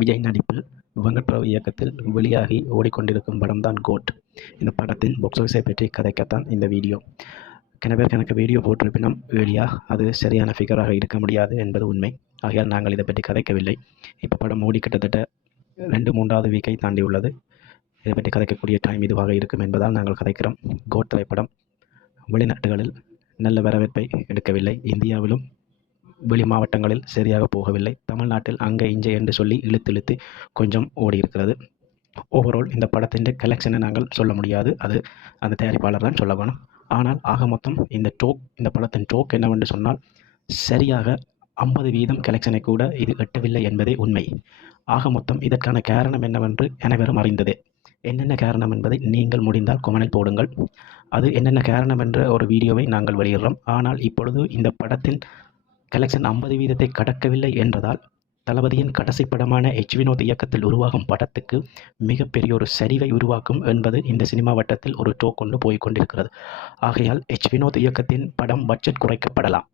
விஜய் நடிப்பில் வெங்கட்பிரபு இயக்கத்தில் வெளியாகி ஓடிக்கொண்டிருக்கும் படம்தான் கோட் இந்த படத்தின் பாக்ஸ் ஆஃபீஸை பற்றி கதைக்கத்தான் இந்த வீடியோ. கிணவர் எனக்கு வீடியோ போட்டிருப்பினும் வெளியா அது சரியான ஃபிகராக இருக்க முடியாது என்பது உண்மை. ஆகையால் நாங்கள் இதை பற்றி கதைக்கவில்லை. இப்போ படம் ஓடி கிட்டத்தட்ட ரெண்டு மூன்றாவது வீக்கை தாண்டி உள்ளது இதை பற்றி கதைக்கக்கூடிய டைம் இதுவாக இருக்கும் என்பதால் நாங்கள் கதைக்கிறோம். கோட் திரைப்படம் வெளிநாட்டுகளில் நல்ல வரவேற்பை எடுக்கவில்லை. இந்தியாவிலும் வெளி மாவட்டங்களில் சரியாக போகவில்லை. தமிழ்நாட்டில் அங்கே இங்கே என்று சொல்லி இழுத்து இழுத்து கொஞ்சம் ஓடி இருக்கிறது ஓவரால் இந்த படத்தின் கலெக்ஷனை நாங்கள் சொல்ல முடியாது. அது அந்த தயாரிப்பாளர் தான் சொல்ல வேணும். ஆனால் ஆக மொத்தம் இந்த டோக் இந்த படத்தின் டோக் என்னவென்று சொன்னால் சரியாக ஐம்பது வீதம் கலெக்ஷனை கூட இது எட்டவில்லை என்பதே உண்மை. ஆக மொத்தம் இதற்கான காரணம் என்னவென்று அனைவரும் அறிந்ததே. என்னென்ன காரணம் என்பதை நீங்கள் முடிந்தால் கொமனில் போடுங்கள். அது என்னென்ன காரணம் என்ற ஒரு வீடியோவை நாங்கள் வெளியிடுறோம். ஆனால் இப்பொழுது இந்த படத்தின் கலெக்ஷன் ஐம்பது வீதத்தை கடக்கவில்லை என்றதால் தளபதியின் கடைசி படமான எச் வினோத் இயக்கத்தில் உருவாகும் படத்துக்கு மிகப்பெரிய ஒரு சரிவை உருவாக்கும் என்பது இந்த சினிமா வட்டத்தில் ஒரு டோக் கொண்டு போய் கொண்டிருக்கிறது. ஆகையால் எச் வினோத் இயக்கத்தின் படம் பட்ஜெட் குறைக்கப்படலாம்.